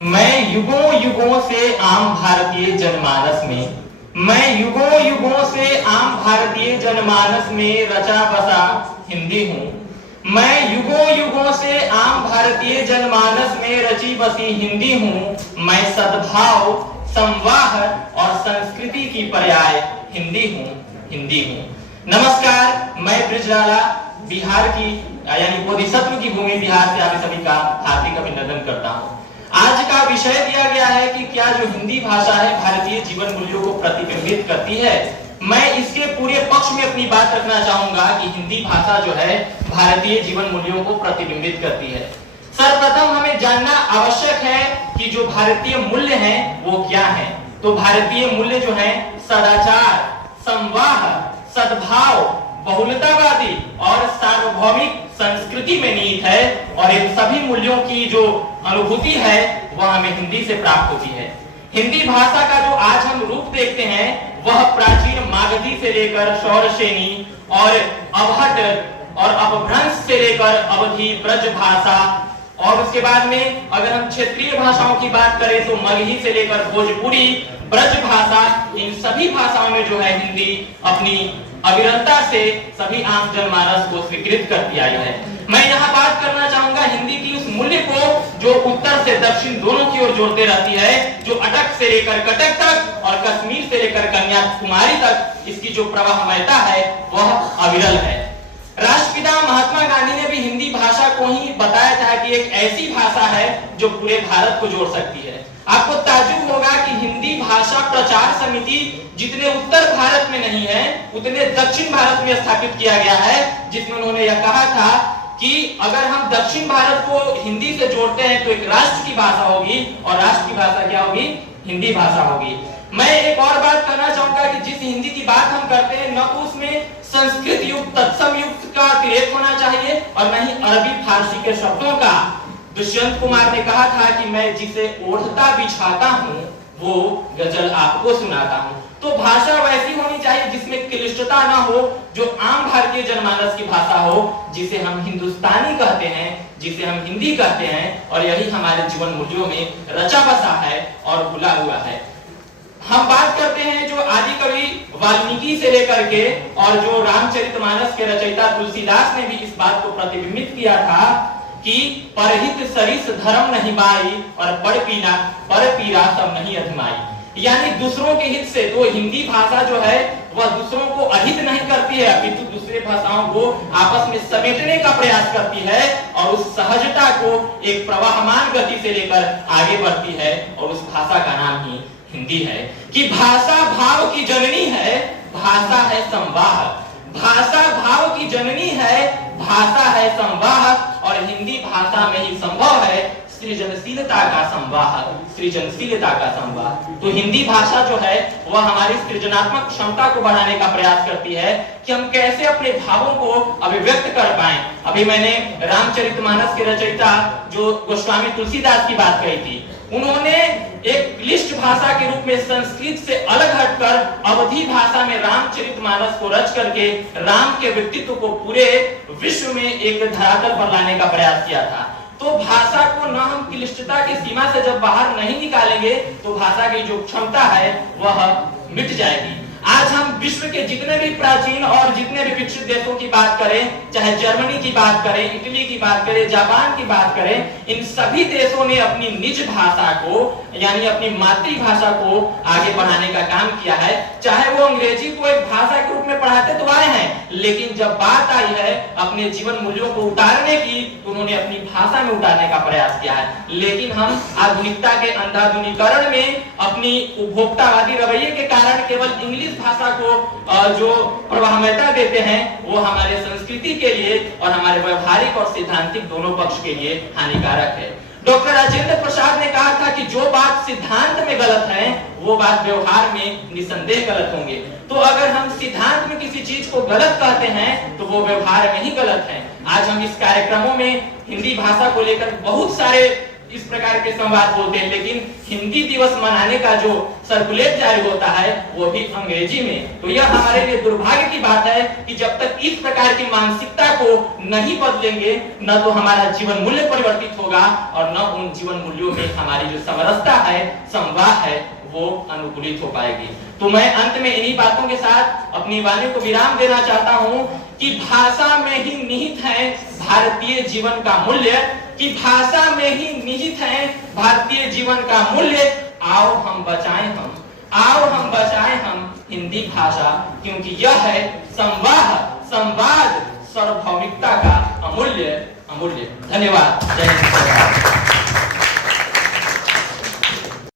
मैं युगों युगों से आम भारतीय जनमानस में मैं युगों युगों से आम भारतीय जनमानस में रचा बसा हिंदी हूँ। मैं युगों युगों से आम भारतीय जनमानस में रची बसी हिंदी हूँ। मैं सद्भाव, संवाह और संस्कृति की पर्याय हिंदी हूँ। नमस्कार, मैं ब्रिजलाला बिहार की यानी बोधिसत्व की भूमि बिहार से आप सभी का हार्दिक अभिनंदन करता हूँ। आज का विषय दिया गया है कि क्या जो हिंदी भाषा है भारतीय जीवन मूल्यों को प्रतिबिंबित करती है। मैं इसके पूरे पक्ष में अपनी बात रखना चाहूंगा कि हिंदी भाषा जो है भारतीय जीवन मूल्यों को प्रतिबिंबित करती है। सर्वप्रथम हमें जानना आवश्यक है कि जो भारतीय मूल्य हैं वो क्या हैं। तो भारतीय मूल्य जो हैं सदाचार, संवाह, सद्भाव, बहुलतावादी और सार्वभौमिक संस्कृति में निहित है और इन सभी मूल्यों की जो अनुभूति है वह हमें हिंदी से प्राप्त होती है। हिंदी भाषा का जो आज हम रूप देखते हैं वह प्राचीन मागधी से लेकर शौरसेनी और अवहट और अपभ्रंश से लेकर अवधी ब्रज भाषा और उसके बाद में अगर हम क्षेत्रीय भाषाओं की बात करें तो मगही से लेकर भोजपुरी, ब्रज भाषा, इन सभी भाषाओं में जो है हिंदी अपनी अविरलता से सभी आम जनमानस को स्वीकृत करती आई है। मैं यहाँ बात करना चाहूंगा हिंदी की उस मूल्य को जो उत्तर से दक्षिण दोनों की ओर जोड़ते रहती है, जो अटक से लेकर कटक तक और कश्मीर से लेकर कन्याकुमारी तक इसकी जो प्रवाहमयता है वह अविरल है। राष्ट्रपिता महात्मा गांधी ने भी हिंदी भाषा को ही बताया था कि एक ऐसी भाषा है जो पूरे भारत को जोड़ सकती है। आपको ताज्जुब होगा कि हिंदी भाषा प्रचार समिति जितने उत्तर भारत में नहीं है उतने दक्षिण भारत में स्थापित किया गया है, जिसमें उन्होंने यह कहा था कि अगर हम दक्षिण भारत को हिंदी से जोड़ते हैं तो एक राष्ट्र की भाषा होगी और राष्ट्र की भाषा क्या होगी? हिंदी भाषा होगी। मैं एक और बात करना चाहूंगा कि जिस हिंदी की बात हम करते हैं न तो उसमें संस्कृत युक्त, तत्सम युक्त का अतिरेक होना चाहिए और न ही अरबी फारसी के शब्दों का। दुष्यंत कुमार ने कहा था कि मैं जिसे ओढ़ता बिछाता हूँ वो गजल आपको सुनाता हूँ। तो भाषा वैसी होनी चाहिए जिसमें क्लिष्टता ना हो, जो आम भारतीय जनमानस की भाषा हो, जिसे हम हिंदुस्तानी कहते हैं, जिसे हम हिंदी कहते हैं और यही हमारे जीवन मूल्यों में रचा बसा है और घुला हुआ है। हम बात करते हैं जो आदि कवि वाल्मीकि से लेकर के और जो रामचरितमानस के रचयिता तुलसीदास ने भी इस बात को प्रतिबिंबित किया था कि परहित सरिस धर्म नहीं बाई और पर पीरा सब नहीं अधमाई। यानी दूसरों के हित से तो हिंदी भाषा जो है वह दूसरों को अहित नहीं करती है, अपितु दूसरे भाषाओं को आपस में समेटने का प्रयास करती है और उस सहजता को एक प्रवाहमान गति से लेकर आगे बढ़ती है और उस भाषा का नाम ही हिंदी है। कि भाषा भाव की जननी है, भाषा है संवाह। भाषा भाव की जननी है, भाषा है संवाह और हिंदी भाषा में ही संभव है सृजनशीलता का संवाह, सृजनशीलता का संवाह। तो हिंदी भाषा जो है वह हमारी सृजनात्मक क्षमता को बढ़ाने का प्रयास करती है कि हम कैसे अपने भावों को अभिव्यक्त कर पाएं। अभी मैंने रामचरितमानस के रचयिता जो गोस्वामी तुलसीदास की बात कही थी, उन्होंने एक क्लिष्ट भाषा के रूप में संस्कृत से अलग हटकर अवधी भाषा में रामचरितमानस को रच करके राम के व्यक्तित्व को पूरे विश्व में एक धरातल पर लाने का प्रयास किया था। तो भाषा को न हम क्लिष्टता की सीमा से जब बाहर नहीं निकालेंगे तो भाषा की जो क्षमता है वह मिट जाएगी। आज हम विश्व के जितने भी प्राचीन और जितने भी विकसित देशों की बात करें, चाहे जर्मनी की बात करें, इटली की बात करें, जापान की बात करें, इन सभी देशों ने अपनी निज भाषा को यानी अपनी मातृभाषा को आगे बढ़ाने का काम किया है। चाहे वो अंग्रेजी को एक भाषा के रूप में पढ़ाते तो आए हैं, लेकिन जब बात आई है अपने जीवन मूल्यों को उतारने की तो उन्होंने अपनी भाषा में उतारने का प्रयास किया है। लेकिन हम आधुनिकता के अंधाधुनिकरण में अपनी उपभोक्तावादी रवैये के कारण केवल इंग्लिश भाषा को जो प्रवाहमयता देते हैं वो हमारे संस्कृति के लिए और हमारे व्यवहारिक और सिद्धांतिक दोनों पक्ष के लिए हानिकारक है। डॉक्टर राजेंद्र प्रसाद ने कहा था कि जो बात सिद्धांत में गलत है वो बात व्यवहार में निसंदेह गलत होंगे। तो अगर हम सिद्धांत में किसी चीज को गलत कहते हैं तो वो व्यवहार में ही गलत है। आज हम इस कार्यक्रमों में हिंदी भाषा को लेकर बहुत सारे इस प्रकार के संवाद बोलते हैं, लेकिन हिंदी दिवस मनाने का जो सर्कुलेट जारी होता है वो भी अंग्रेजी में। तो यह हमारे लिए दुर्भाग्य की बात है कि जब तक इस प्रकार की मानसिकता को नहीं बदलेंगे, न तो हमारा जीवन मूल्य परिवर्तित होगा और न उन जीवन मूल्यों में हमारी जो समरसता है, संवाद है, वो अनुकूलित हो पाएगी। तो मैं अंत में इन्हीं बातों के साथ अपनी वाणी को विराम देना चाहता हूं कि भाषा में ही निहित है भारतीय जीवन का मूल्य, कि भाषा में ही निहित है भारतीय जीवन का मूल्य। आओ हम बचाएं हम हिंदी भाषा, क्योंकि यह है संवाद सार्वभौमिकता का अमूल्य। धन्यवाद। जय हिंद।